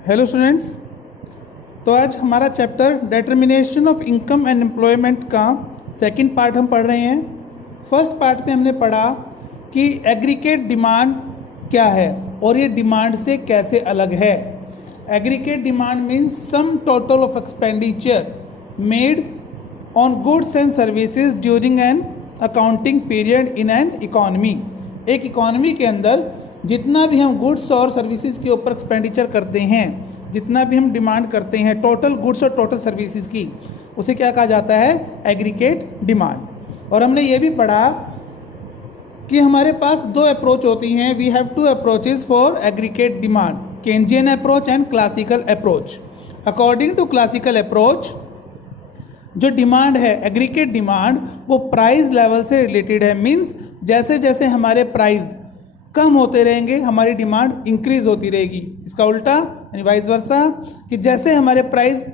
Hello students. तो आज हमारा chapter determination of income and employment का सेकंड पार्ट हम पढ़ रहे हैं। फर्स्ट पार्ट में हमने पढ़ा कि एग्रीगेट डिमांड क्या है और ये डिमांड से कैसे अलग है। Aggregate demand means sum total of expenditure made on goods and services during an accounting period in an economy. एक इकॉनमी के अंदर जितना भी हम गुड्स और सर्विसेज के ऊपर एक्सपेंडिचर करते हैं, जितना भी हम डिमांड करते हैं टोटल गुड्स और टोटल सर्विसेज की, उसे क्या कहा जाता है? Aggregate demand. और हमने ये भी पढ़ा कि हमारे पास दो अप्रोच होती हैं। We have two approaches for aggregate demand, Keynesian approach and classical approach. According to classical approach, जो डिमांड है एग्रीगेट डिमांड, वो प्राइस लेवल से रिलेटेड है। मीन्स जैसे जैसे हमारे प्राइस कम होते रहेंगे हमारी डिमांड इंक्रीज होती रहेगी। इसका उल्टा यानी वाइस वर्सा, कि जैसे हमारे प्राइस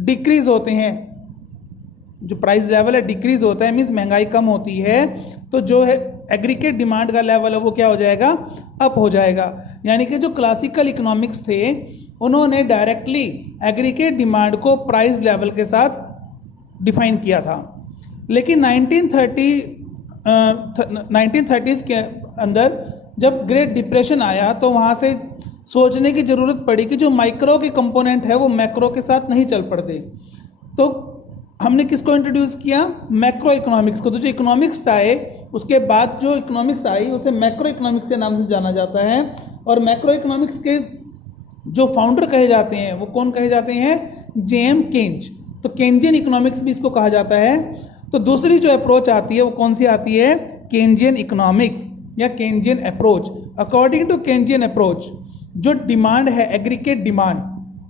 डिक्रीज होते हैं, जो प्राइस लेवल है डिक्रीज होता है, मीन्स महंगाई कम होती है, तो जो है एग्रीगेट डिमांड का लेवल है वो क्या हो जाएगा? अप हो जाएगा। यानी कि जो क्लासिकल इकोनॉमिक्स थे उन्होंने डायरेक्टली एग्रीगेट डिमांड को प्राइस लेवल के साथ डिफाइन किया था। लेकिन 1930s के अंदर जब ग्रेट डिप्रेशन आया तो वहाँ से सोचने की ज़रूरत पड़ी कि जो माइक्रो के कंपोनेंट है वो मैक्रो के साथ नहीं चल पड़ते। तो हमने किसको इंट्रोड्यूस किया? मैक्रो इकोनॉमिक्स को। तो जो इकोनॉमिक्स आए उसके बाद जो इकोनॉमिक्स आई उसे मैक्रो इकोनॉमिक्स के नाम से जाना जाता है। और मैक्रो इकोनॉमिक्स के जो फाउंडर कहे जाते हैं वो कौन कहे जाते हैं? JM Keynes. तो केन्जियन इकोनॉमिक्स भी इसको कहा जाता है। तो दूसरी जो अप्रोच आती है वो कौन सी आती है? केन्जियन इकोनॉमिक्स या Keynesian approach. According to Keynesian approach, जो डिमांड है एग्रीगेट डिमांड,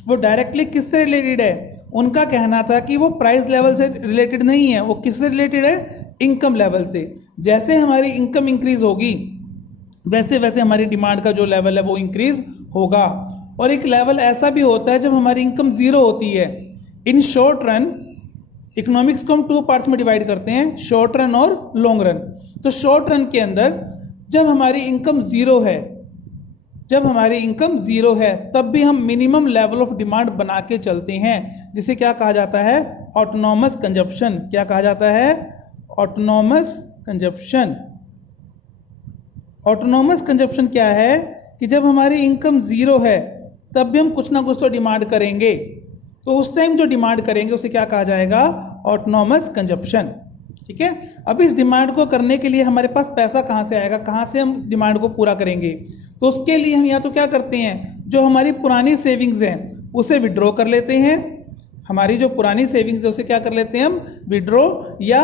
वो डायरेक्टली किससे रिलेटेड है? उनका कहना था कि वो प्राइस लेवल से रिलेटेड नहीं है, वो किससे रिलेटेड है? इनकम लेवल से। जैसे हमारी इनकम इंक्रीज होगी वैसे वैसे हमारी डिमांड का जो लेवल है वो इंक्रीज होगा। और एक लेवल ऐसा भी होता है जब हमारी इनकम जीरो होती है। इन शॉर्ट रन, इकोनॉमिक्स को हम टू पार्ट्स में डिवाइड करते हैं, शॉर्ट रन और लॉन्ग रन। तो शॉर्ट रन के अंदर जब हमारी इनकम जीरो है, तब भी हम मिनिमम लेवल ऑफ डिमांड बना के चलते हैं, जिसे क्या कहा जाता है? Autonomous consumption. क्या कहा जाता है? Autonomous consumption. ऑटोनॉमस कंजप्शन क्या है? कि जब हमारी इनकम जीरो है तब भी हम कुछ ना कुछ तो डिमांड करेंगे, तो उस टाइम जो डिमांड करेंगे उसे क्या कहा जाएगा? Autonomous consumption. ठीक है। अब इस डिमांड को करने के लिए हमारे पास पैसा कहाँ से आएगा? कहाँ से हम डिमांड को पूरा करेंगे? तो उसके लिए हम या तो क्या करते हैं, जो हमारी पुरानी सेविंग्स हैं उसे विड्रॉ कर लेते हैं। हमारी जो पुरानी सेविंग्स है उसे क्या कर लेते हैं हम? विड्रॉ, या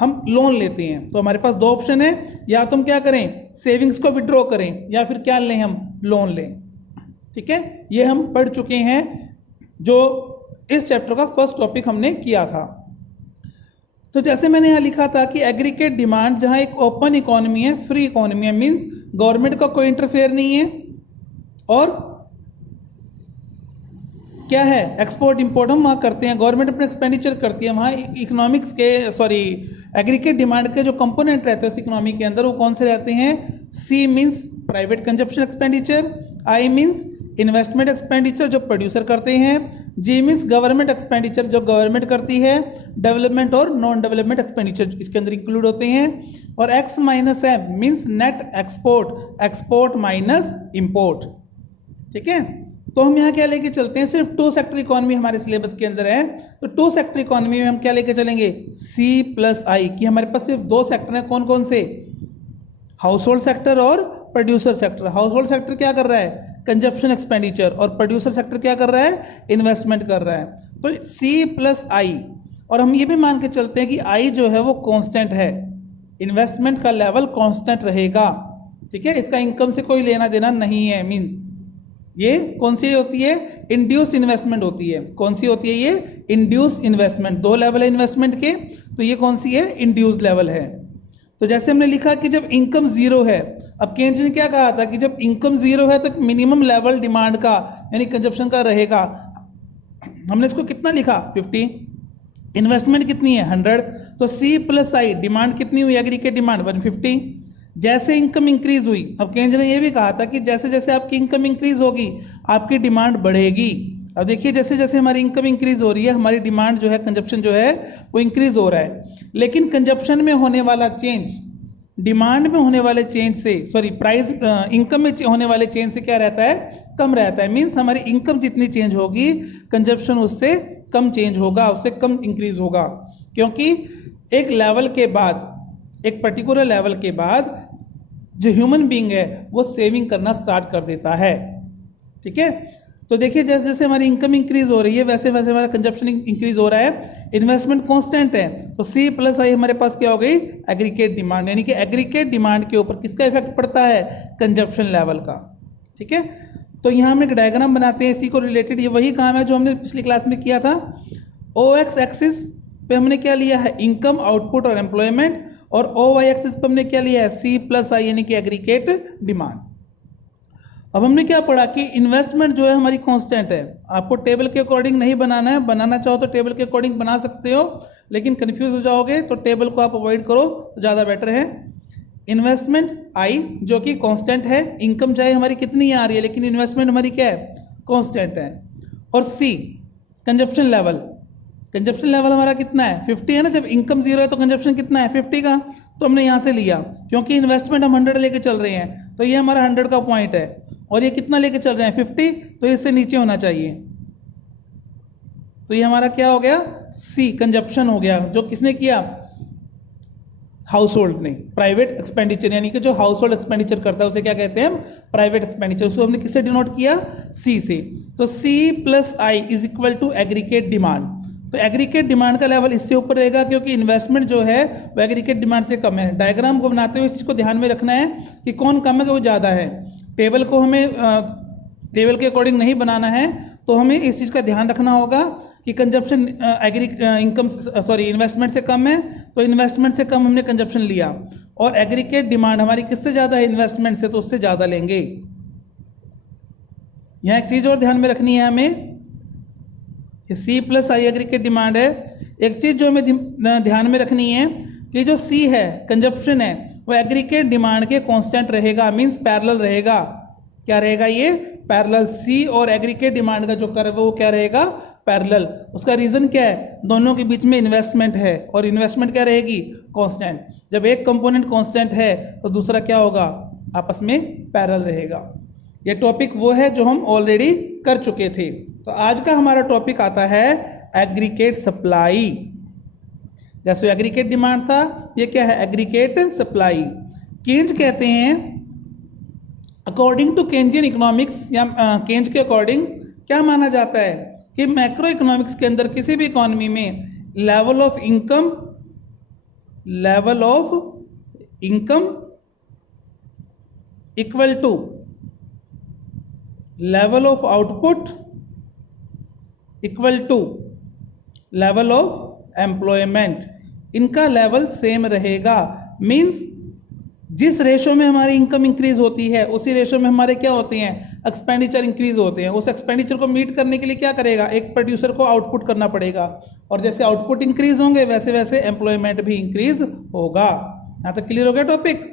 हम लोन लेते हैं। तो हमारे पास दो ऑप्शन है, या तो हम क्या करें? सेविंग्स को विड्रॉ करें, या फिर क्या लें? हम लोन लें। ठीक है। ये हम पढ़ चुके हैं, जो इस चैप्टर का फर्स्ट टॉपिक हमने किया था। तो जैसे मैंने यहाँ लिखा था कि एग्रीगेट डिमांड जहाँ एक ओपन इकोनॉमी है, फ्री इकोनॉमी है, मींस गवर्नमेंट का कोई इंटरफेयर नहीं है, और क्या है? एक्सपोर्ट इंपोर्ट हम वहाँ करते हैं, गवर्नमेंट अपने एक्सपेंडिचर करती है। वहाँ इकोनॉमिक्स के एग्रीगेट डिमांड के जो कंपोनेंट रहते हैं उस इकोनॉमी के अंदर, वो कौन से रहते हैं? C means private consumption expenditure, I means investment expenditure जो प्रोड्यूसर करते हैं, जी मीन्स गवर्नमेंट एक्सपेंडिचर जो गवर्नमेंट करती है, डेवलपमेंट और नॉन डेवलपमेंट एक्सपेंडिचर इसके अंदर इंक्लूड होते हैं, और X minus M means net export, export minus import. ठीक है। तो हम यहाँ क्या लेके चलते हैं? सिर्फ टू सेक्टर इकोनॉमी हमारे सिलेबस के अंदर है। तो टू सेक्टर इकोनॉमी में हम क्या लेके चलेंगे? C+I, कि हमारे पास सिर्फ दो सेक्टर हैं। कौन कौन से? हाउस होल्ड सेक्टर और producer sector. House hold sector क्या कर रहा है? Consumption expenditure. और प्रोड्यूसर सेक्टर क्या कर रहा है? इन्वेस्टमेंट कर रहा है। तो C+I, और हम ये भी मान के चलते हैं कि I जो है वो कांस्टेंट है, इन्वेस्टमेंट का लेवल कांस्टेंट रहेगा। ठीक है। इसका इनकम से कोई लेना देना नहीं है। मींस ये कौन सी होती है? इंड्यूस्ड इन्वेस्टमेंट होती है। कौन सी होती है ये? Induced investment. दो लेवल है इन्वेस्टमेंट के, तो ये कौन सी है? इंड्यूस्ड लेवल है। तो जैसे हमने लिखा कि जब इनकम जीरो है, अब केन्ज ने क्या कहा था कि जब इनकम जीरो है तो मिनिमम लेवल डिमांड का यानी कंजप्शन का रहेगा। हमने इसको कितना लिखा? 50। इन्वेस्टमेंट कितनी है? 100। तो C+I डिमांड कितनी हुई? Aggregate demand 150। जैसे इनकम इंक्रीज हुई, अब केंद्र ने यह भी कहा था कि जैसे जैसे आपकी इनकम इंक्रीज होगी आपकी डिमांड बढ़ेगी। अब देखिए जैसे जैसे हमारी इनकम इंक्रीज हो रही है हमारी डिमांड जो है, कंजप्शन जो है वो इंक्रीज हो रहा है। लेकिन कंजप्शन में होने वाला चेंज डिमांड में होने वाले चेंज से, सॉरी प्राइस इनकम में होने वाले चेंज से क्या रहता है, कम रहता है। मीन्स हमारी इनकम जितनी चेंज होगी कंजप्शन उससे कम चेंज होगा, उससे कम इंक्रीज होगा। क्योंकि एक लेवल के बाद, एक पर्टिकुलर लेवल के बाद जो ह्यूमन बीइंग है वो सेविंग करना स्टार्ट कर देता है। ठीक है, तो देखिए जैसे जैसे हमारी इनकम इंक्रीज हो रही है वैसे वैसे हमारा कंजप्शन इंक्रीज हो रहा है। इन्वेस्टमेंट कांस्टेंट है तो सी प्लस आई हमारे पास क्या हो गई, एग्रीगेट डिमांड। यानी कि एग्रीगेट डिमांड के ऊपर किसका इफेक्ट पड़ता है, कंजप्शन लेवल का। ठीक है, तो यहाँ हम एक डायग्राम बनाते हैं इसी को रिलेटेड। ये वही काम है जो हमने पिछली क्लास में किया था। ओ एक्स एक्सिस पे हमने क्या लिया है, इनकम, आउटपुट और एम्प्लॉयमेंट, और ओ वाई एक्सिस पे हमने क्या लिया है, सी प्लस आई यानी कि एग्रीगेट डिमांड। अब हमने क्या पढ़ा कि इन्वेस्टमेंट जो है हमारी कांस्टेंट है। आपको टेबल के अकॉर्डिंग नहीं बनाना है, बनाना चाहो तो टेबल के अकॉर्डिंग बना सकते हो, लेकिन कंफ्यूज हो जाओगे तो टेबल को आप अवॉइड करो तो ज़्यादा बेटर है। इन्वेस्टमेंट आई जो कि कांस्टेंट है, इनकम चाहे हमारी कितनी आ रही है लेकिन इन्वेस्टमेंट हमारी क्या है, कांस्टेंट है। और सी कंजप्शन लेवल, कंजप्शन लेवल हमारा कितना है, 50 है ना। जब इनकम 0 है तो कंजप्शन कितना है, 50 का। तो हमने यहाँ से लिया क्योंकि इन्वेस्टमेंट हम 100 लेके चल रहे हैं तो ये हमारा 100 का पॉइंट है, और ये कितना लेके चल रहे हैं, 50, तो इससे नीचे होना चाहिए। तो ये हमारा क्या हो गया, सी कंजप्शन हो गया। जो किसने किया, हाउस होल्ड ने। प्राइवेट एक्सपेंडिचर यानी कि जो हाउस होल्ड एक्सपेंडिचर करता है उसे क्या कहते हैं, प्राइवेट एक्सपेंडिचर। उसको हमने किससे डिनोट किया, सी से। तो C plus I is equal to aggregate demand. तो एग्रीगेट डिमांड का लेवल इससे ऊपर रहेगा क्योंकि इन्वेस्टमेंट जो है वो एग्रीगेट डिमांड से कम है। डायग्राम को बनाते हुए इस चीज़ को ध्यान में रखना है कि कौन कम है, वो ज़्यादा है। टेबल को हमें टेबल के अकॉर्डिंग नहीं बनाना है, तो हमें इस चीज़ का ध्यान रखना होगा कि कंजप्शन इनकम सॉरी इन्वेस्टमेंट से कम है, तो इन्वेस्टमेंट से कम हमने कंजप्शन लिया। और एग्रीगेट डिमांड हमारी किससे ज़्यादा है, इन्वेस्टमेंट से, तो उससे ज़्यादा लेंगे। यहाँ एक चीज़ और ध्यान में रखनी है हमें, ये सी प्लस आई एग्रीगेट डिमांड है। एक चीज़ जो हमें ध्यान में रखनी है कि जो सी है कंजप्शन है वो एग्रीगेट डिमांड के कांस्टेंट रहेगा, मींस पैरेलल रहेगा। क्या रहेगा, ये पैरेलल। सी और एग्रीगेट डिमांड का जो कर्व है वो क्या रहेगा, पैरेलल। उसका रीजन क्या है, दोनों के बीच में इन्वेस्टमेंट है और इन्वेस्टमेंट क्या रहेगी, कांस्टेंट। जब एक कंपोनेंट कांस्टेंट है तो दूसरा क्या होगा, आपस में पैरेलल रहेगा। ये टॉपिक वो है जो हम ऑलरेडी कर चुके थे। तो आज का हमारा टॉपिक आता है एग्रीगेट सप्लाई। जैसे एग्रीगेट डिमांड था, ये क्या है, एग्रीगेट सप्लाई। केंज कहते हैं, अकॉर्डिंग टू केंजियन इकोनॉमिक्स या केंज के अकॉर्डिंग क्या माना जाता है कि मैक्रो इकोनॉमिक्स के अंदर किसी भी इकोनॉमी में level of income equal to level of output equal to level of employment, इनका लेवल सेम रहेगा। मींस जिस रेशो में हमारी इनकम इंक्रीज होती है उसी रेशो में हमारे क्या होते हैं, एक्सपेंडिचर इंक्रीज होते हैं। उस एक्सपेंडिचर को मीट करने के लिए क्या करेगा, एक प्रोड्यूसर को आउटपुट करना पड़ेगा, और जैसे आउटपुट इंक्रीज होंगे वैसे वैसे एम्प्लॉयमेंट भी इंक्रीज होगा। यहाँ तक क्लियर हो गया टॉपिक।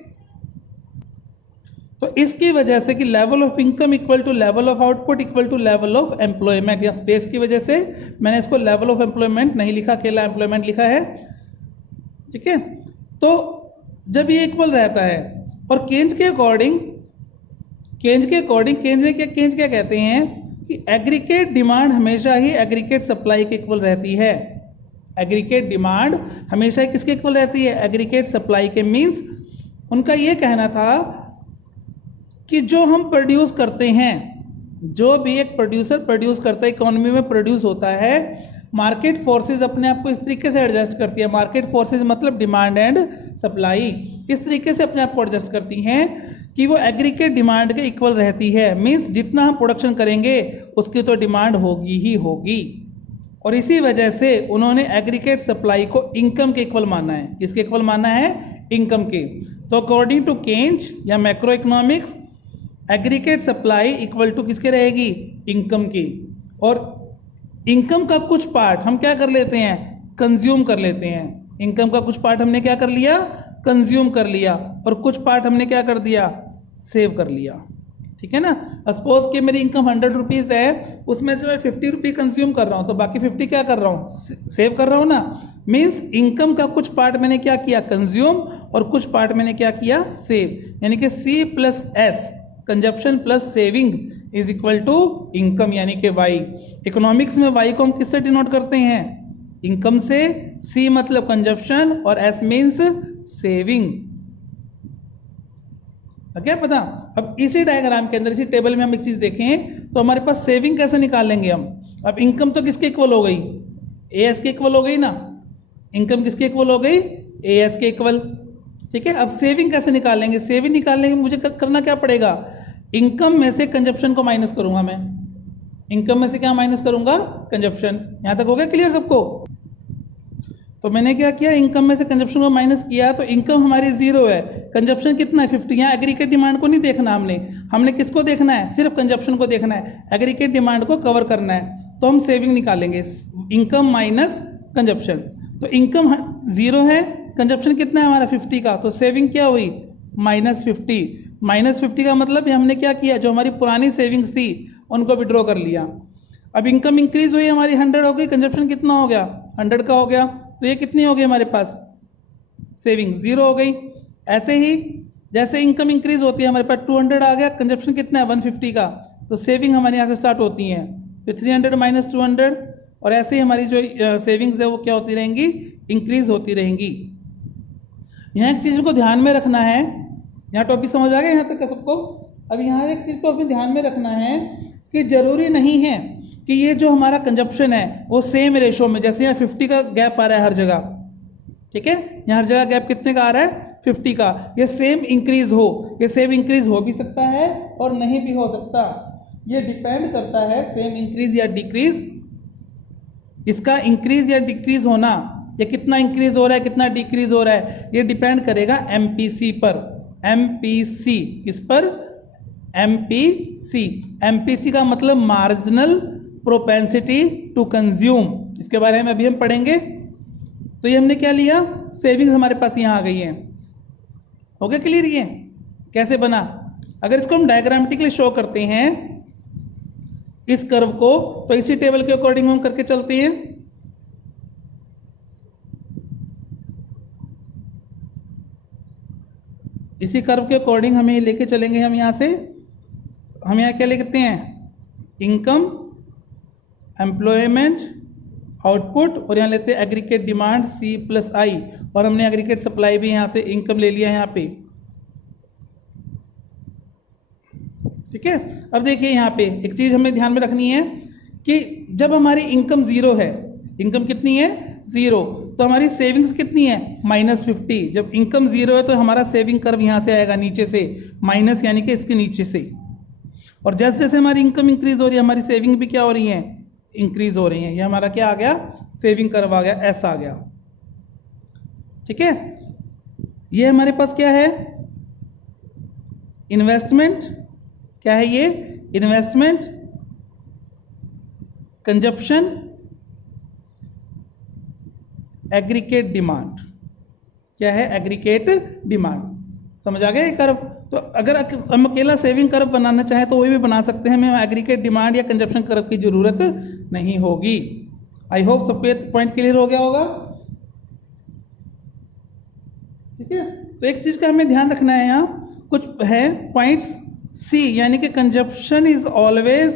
तो इसकी वजह से कि level of income equal to level of output equal to level of employment, या स्पेस की वजह से मैंने इसको लेवल ऑफ एम्प्लॉयमेंट नहीं लिखा, अकेला एम्प्लॉयमेंट लिखा है। ठीक है, तो जब ये इक्वल रहता है, और केंज के अकॉर्डिंग केंज क्या कहते हैं कि एग्रीगेट डिमांड हमेशा ही एग्रीगेट सप्लाई के इक्वल रहती है। एग्रीगेट डिमांड हमेशा ही किसके इक्वल रहती है, एग्रीगेट सप्लाई के। मींस उनका ये कहना था कि जो हम प्रोड्यूस करते हैं, जो भी एक प्रोड्यूसर प्रोड्यूस करता है, इकोनॉमी में प्रोड्यूस होता है, मार्केट फोर्सेस अपने आप को इस तरीके से एडजस्ट करती है। मार्केट फोर्सेस मतलब डिमांड एंड सप्लाई, इस तरीके से अपने आप को एडजस्ट करती हैं कि वो एग्रीगेट डिमांड के इक्वल रहती है। मींस जितना हम प्रोडक्शन करेंगे उसकी तो डिमांड होगी ही होगी। और इसी वजह से उन्होंने एग्रीगेट सप्लाई को इनकम के इक्वल माना है। किसके इक्वल माना है, इनकम के। तो according to Keynes or macro economics, aggregate supply equal to किसके रहेगी, इनकम की। और इनकम का कुछ पार्ट हम क्या कर लेते हैं, कंज्यूम कर लेते हैं। इनकम का कुछ पार्ट हमने क्या कर लिया, कंज्यूम कर लिया और कुछ पार्ट हमने क्या कर दिया, सेव कर लिया। ठीक है ना। सपोज कि मेरी इनकम 100 रुपीज़ है, उसमें से मैं 50 रुपये कंज्यूम कर रहा हूँ, तो बाकी 50 क्या कर रहा हूँ, सेव कर रहा हूँ ना। मीन्स इनकम का कुछ पार्ट मैंने क्या किया, कंज्यूम, और कुछ पार्ट मैंने क्या किया, सेव। यानी कि C plus S, consumption plus saving is equal to income, यानी कि Y। इकोनॉमिक्स में Y को हम किससे डिनोट करते हैं, इनकम से। C मतलब कंजप्शन और S मीन्स सेविंग। क्या पता। अब इसी डायग्राम के अंदर, इसी टेबल में हम एक चीज देखें तो हमारे पास सेविंग कैसे निकालेंगे हम। अब इनकम तो किसके इक्वल हो गई, AS के इक्वल हो गई ना। इनकम किसके इक्वल हो गई, AS के इक्वल। ठीक है। अब सेविंग कैसे निकालेंगे, सेविंग निकालने के मुझे करना क्या पड़ेगा, इनकम में से कंजप्शन को माइनस करूंगा मैं। इनकम में से क्या माइनस करूंगा, कंजप्शन। यहां तक हो गया क्लियर सबको। तो मैंने क्या किया, इनकम में से कंजप्शन को माइनस किया, तो इनकम हमारी 0 है, कंजप्शन कितना है 50। यहाँ एग्रीगेट डिमांड को नहीं देखना हमने किसको देखना है, सिर्फ कंजप्शन को देखना है, एग्रीगेट डिमांड को कवर करना है। तो हम सेविंग निकालेंगे, इनकम माइनस कंजप्शन। तो इनकम 0 है, कंजप्शन कितना है हमारा 50 का, तो सेविंग क्या हुई, -50। -50 का मतलब हमने क्या किया, जो हमारी पुरानी सेविंग्स थी उनको विड्रॉ कर लिया। अब इनकम इंक्रीज हुई हमारी 100 हो गई, कंजप्शन कितना हो गया, 100 का हो गया, तो ये कितनी हो गई हमारे पास, सेविंग 0 हो गई। ऐसे ही जैसे इनकम इंक्रीज होती है हमारे पास 200 आ गया, कंजप्शन कितना है 150 का, तो सेविंग हमारे यहाँ से स्टार्ट होती है, फिर 300 माइनस 200, और ऐसे ही हमारी जो सेविंग्स है वो क्या होती रहेंगी, इंक्रीज होती रहेंगी। यहाँ एक चीज़ को ध्यान में रखना है, यहाँ टॉपिक समझ आ गया यहाँ तक का सबको। अब यहाँ एक चीज़ को अपने ध्यान में रखना है कि जरूरी नहीं है कि ये जो हमारा कंजप्शन है वो सेम रेशो में, जैसे यहाँ 50 का गैप आ रहा है हर जगह, ठीक है, यहाँ हर जगह गैप कितने का आ रहा है, 50 का, ये सेम इंक्रीज हो, ये सेम इंक्रीज हो भी सकता है और नहीं भी हो सकता, ये डिपेंड करता है सेम इंक्रीज या डिक्रीज। इसका इंक्रीज या डिक्रीज होना, ये कितना इंक्रीज हो रहा है कितना डिक्रीज हो रहा है, ये डिपेंड करेगा MPC पर। MPC किस पर, MPC। MPC का मतलब मार्जिनल प्रोपेंसिटी टू कंज्यूम, इसके बारे में अभी हम पढ़ेंगे। तो ये हमने क्या लिया, सेविंग्स हमारे पास यहाँ आ गई है, हो गया क्लियर। ये कैसे बना, अगर इसको हम डायग्रामेटिकली शो करते हैं इस कर्व को, तो इसी टेबल के अकॉर्डिंग हम करके चलते हैं। इसी कर्व के अकॉर्डिंग हमें लेके चलेंगे हम यहाँ से। हम यहाँ क्या लिखते हैं, इनकम, एम्प्लॉयमेंट, आउटपुट, और यहाँ लेते हैं aggregate demand C plus I, और हमने एग्रीगेट सप्लाई भी यहाँ से इनकम ले लिया है यहाँ पे। ठीक है। अब देखिए यहाँ पे एक चीज हमें ध्यान में रखनी है कि जब हमारी इनकम 0 है, इनकम कितनी है 0, तो हमारी सेविंग्स कितनी है -50। जब इनकम 0 है तो हमारा सेविंग कर्व यहाँ से आएगा नीचे से, माइनस यानी कि इसके नीचे से। और जैसे जैसे हमारी इनकम इंक्रीज हो रही है हमारी सेविंग भी क्या हो रही है, इंक्रीज हो रही है। ये हमारा क्या आ गया, सेविंग कर्व आ गया, ऐसा आ गया। ठीक है। ये हमारे पास क्या है, इन्वेस्टमेंट, क्या है ये, इन्वेस्टमेंट, कंजप्शन, एग्रीगेट डिमांड, क्या है, एग्रीगेट डिमांड। समझ आ गया ये कर्व। तो अगर हम अकेला सेविंग कर्व बनाना चाहें तो वही भी बना सकते हैं, हमें एग्रीगेट डिमांड या कंजप्शन कर्व की जरूरत नहीं होगी। आई होप सबको ये पॉइंट क्लियर हो गया होगा। ठीक है। तो एक चीज का हमें ध्यान रखना है, यहाँ कुछ है पॉइंट्स। C यानी कि consumption is always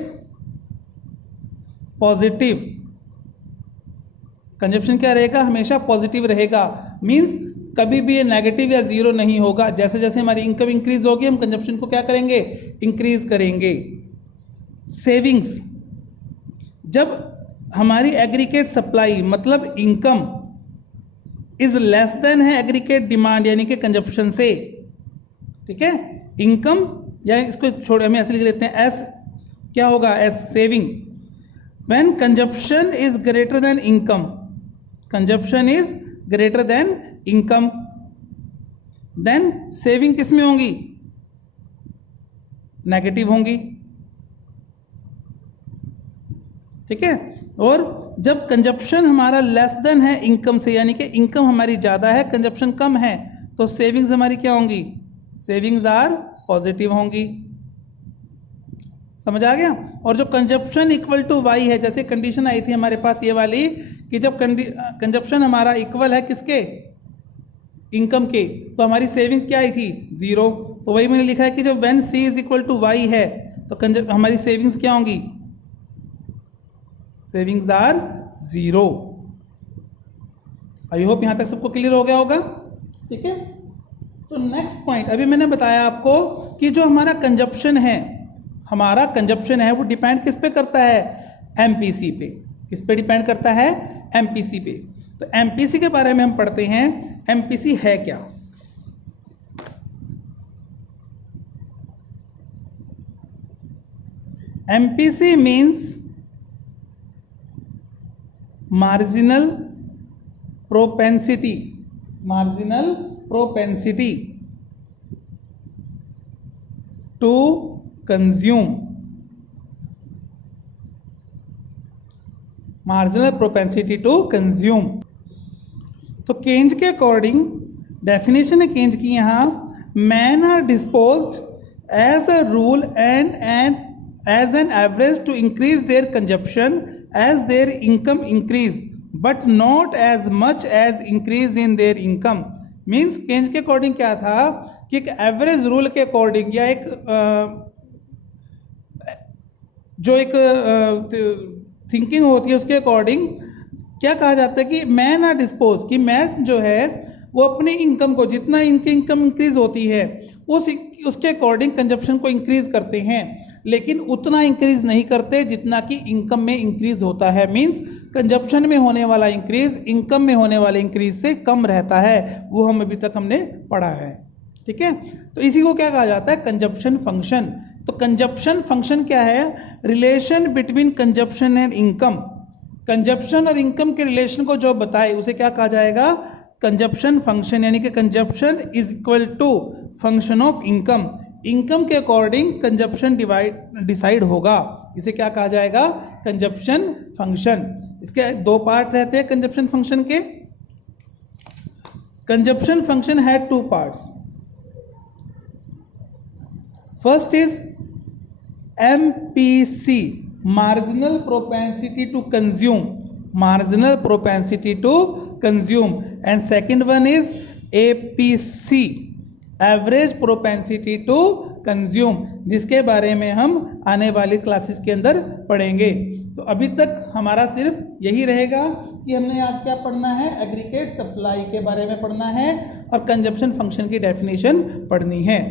positive, consumption क्या रहेगा, हमेशा पॉजिटिव रहेगा। मींस कभी भी ये नेगेटिव या 0 नहीं होगा। जैसे जैसे हमारी इनकम इंक्रीज होगी हम कंजप्शन को क्या करेंगे, इंक्रीज करेंगे। सेविंग्स, जब हमारी एग्रीगेट सप्लाई मतलब इनकम इज लेस देन है एग्रीगेट डिमांड यानी कि कंजप्शन से, ठीक है, इनकम या इसको छोड़ हमें ऐसे लिख लेते हैं, एस क्या होगा, S saving. When consumption is greater than income, consumption is greater than income, then saving किस में होंगी, नेगेटिव होंगी। ठीक है। और जब कंजप्शन हमारा लेस देन है इनकम से, यानी कि इनकम हमारी ज़्यादा है कंजप्शन कम है, तो सेविंग्स हमारी क्या होंगी, सेविंग्स आर पॉजिटिव होंगी। समझ आ गया। और जो कंजप्शन इक्वल टू वाई है, जैसे कंडीशन आई थी हमारे पास ये वाली कि जब कंजप्शन हमारा इक्वल है किसके, इनकम के, तो हमारी सेविंग क्या आई थी, जीरो। तो वही मैंने लिखा है कि जब when C is equal to Y है तो हमारी सेविंग्स क्या होंगी, savings are zero. I hope यहां तक सबको क्लियर हो गया होगा। ठीक है, तो नेक्स्ट पॉइंट, अभी मैंने बताया आपको कि जो हमारा कंजप्शन है, हमारा कंजप्शन है वो डिपेंड किस पे करता है, एमपीसी पे। किस पे डिपेंड करता है, एमपीसी पे। तो एमपीसी के बारे में हम पढ़ते हैं, एमपीसी है क्या। MPC means marginal propensity, marginal propensity to consume, marginal propensity to consume. तो केंज के अकॉर्डिंग डेफिनेशन है केंज की, यहां man are disposed as a rule and as an average to increase their consumption as their income increase but not as much as increase in their income. Means Keynes के according क्या था कि एक average rule के according या एक जो एक थिंकिंग होती है उसके अकॉर्डिंग क्या कहा जाता है कि मैन आर डिस्पोज, कि मैन जो है वो अपनी इनकम को, जितना इनकी इनकम इंक्रीज होती है उसके अकॉर्डिंग कंजप्शन को इंक्रीज करते हैं, लेकिन उतना इंक्रीज नहीं करते जितना कि इनकम में इंक्रीज होता है। मींस कंजप्शन में होने वाला इंक्रीज इनकम में होने वाले इंक्रीज से कम रहता है, वो हम अभी तक हमने पढ़ा है। ठीक है, तो इसी को क्या कहा जाता है, कंजप्शन फंक्शन। तो कंजप्शन फंक्शन क्या है, relation between consumption and income. Consumption और इनकम के रिलेशन को जो बताए उसे क्या कहा जाएगा, कंजप्शन फंक्शन। यानी कि consumption is equal to function of income, income के अकॉर्डिंग कंजप्शन डिसाइड होगा, इसे क्या कहा जाएगा, कंजप्शन फंक्शन। इसके दो पार्ट रहते हैं कंजप्शन फंक्शन के। Consumption function had two parts. First is MPC, marginal propensity to consume, marginal propensity to consume, and second one is APC, average propensity to consume, जिसके बारे में हम आने वाली क्लासेस के अंदर पढ़ेंगे। तो अभी तक हमारा सिर्फ यही रहेगा कि हमने आज क्या पढ़ना है, एग्रीगेट सप्लाई के बारे में पढ़ना है और कंजप्शन फंक्शन की डेफिनेशन पढ़नी है।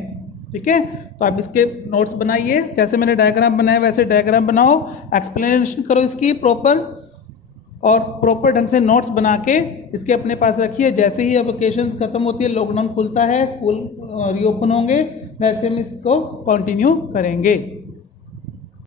ठीक है, तो आप इसके नोट्स बनाइए, जैसे मैंने डायग्राम बनाया वैसे डायग्राम बनाओ, एक्सप्लेनेशन करो इसकी प्रॉपर, और प्रॉपर ढंग से नोट्स बना के इसके अपने पास रखिए। जैसे ही अब वेकेशंस खत्म होती है, लॉकडाउन खुलता है, स्कूल रीओपन होंगे, वैसे हम इसको कंटिन्यू करेंगे।